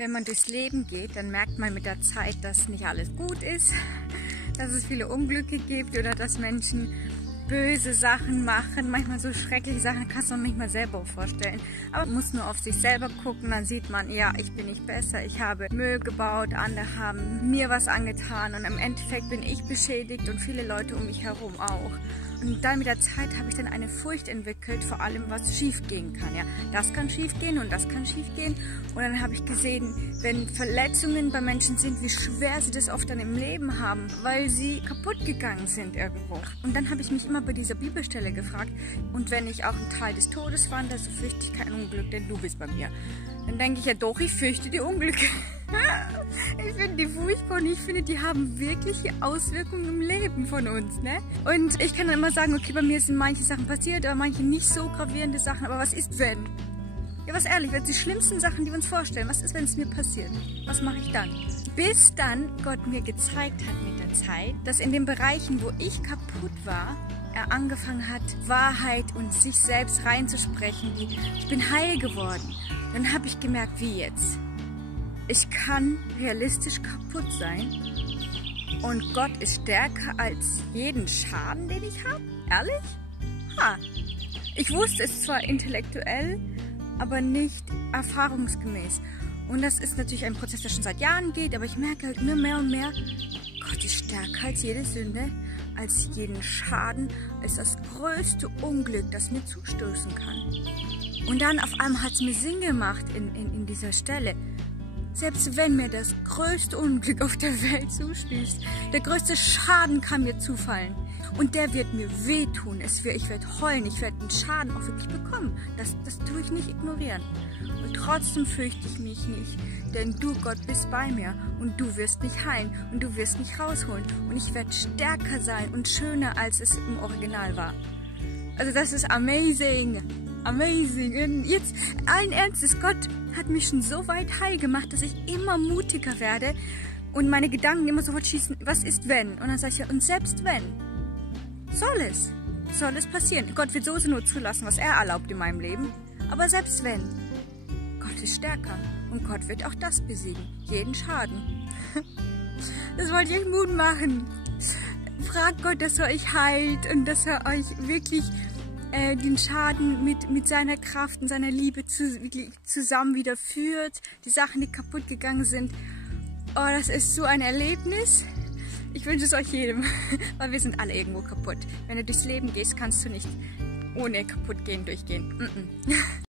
Wenn man durchs Leben geht, dann merkt man mit der Zeit, dass nicht alles gut ist, dass es viele Unglücke gibt oder dass Menschen böse Sachen machen, manchmal so schreckliche Sachen, kannst du man manchmal selber vorstellen. Aber man muss nur auf sich selber gucken, dann sieht man, ja, ich bin nicht besser, ich habe Müll gebaut, andere haben mir was angetan und im Endeffekt bin ich beschädigt und viele Leute um mich herum auch. Und dann mit der Zeit habe ich dann eine Furcht entwickelt, vor allem was schief gehen kann. Ja, das kann schief gehen und das kann schief gehen. Und dann habe ich gesehen, wenn Verletzungen bei Menschen sind, wie schwer sie das oft dann im Leben haben, weil sie kaputt gegangen sind irgendwo. Und dann habe ich mich immer bei dieser Bibelstelle gefragt, und wenn ich auch im Tal des Todes wandere, so fürchte ich kein Unglück, denn du bist bei mir. Dann denke ich, ja doch, ich fürchte die Unglücke. Ich finde die furchtbar und ich finde, die haben wirkliche Auswirkungen im Leben von uns, ne? Und ich kann dann immer sagen, okay, bei mir sind manche Sachen passiert, aber manche nicht so gravierende Sachen. Aber was ist, wenn? Ja, was ehrlich, wenn die schlimmsten Sachen, die wir uns vorstellen, was ist, wenn es mir passiert? Was mache ich dann? Bis dann Gott mir gezeigt hat mit der Zeit, dass in den Bereichen, wo ich kaputt war, er angefangen hat, Wahrheit und sich selbst reinzusprechen, wie ich bin heil geworden. Dann habe ich gemerkt, wie jetzt? Ich kann realistisch kaputt sein und Gott ist stärker als jeden Schaden, den ich habe? Ehrlich? Ha! Ich wusste es zwar intellektuell, aber nicht erfahrungsgemäß. Und das ist natürlich ein Prozess, der schon seit Jahren geht, aber ich merke halt nur mehr und mehr, Gott ist stärker als jede Sünde, als jeden Schaden, als das größte Unglück, das mir zustoßen kann. Und dann auf einmal hat es mir Sinn gemacht in dieser Stelle. Selbst wenn mir das größte Unglück auf der Welt zustößt, der größte Schaden kann mir zufallen. Und der wird mir wehtun. Ich werde heulen, ich werde den Schaden auch wirklich bekommen. Das tue ich nicht ignorieren. Und trotzdem fürchte ich mich nicht. Denn du, Gott, bist bei mir. Und du wirst mich heilen. Und du wirst mich rausholen. Und ich werde stärker sein und schöner, als es im Original war. Also das ist amazing. Amazing. Und jetzt, allen Ernstes, Gott hat mich schon so weit heil gemacht, dass ich immer mutiger werde und meine Gedanken immer sofort schießen, was ist wenn? Und dann sage ich ja, und selbst wenn, soll es passieren. Gott wird sowieso nur zulassen, was er erlaubt in meinem Leben, aber selbst wenn, Gott ist stärker und Gott wird auch das besiegen, jeden Schaden. Das wollte ich euch Mut machen. Fragt Gott, dass er euch heilt und dass er euch wirklich den Schaden mit seiner Kraft und seiner Liebe zusammen wieder führt. Die Sachen, die kaputt gegangen sind. Oh, das ist so ein Erlebnis. Ich wünsche es euch jedem, weil wir sind alle irgendwo kaputt. Wenn du durchs Leben gehst, kannst du nicht ohne kaputt gehen durchgehen.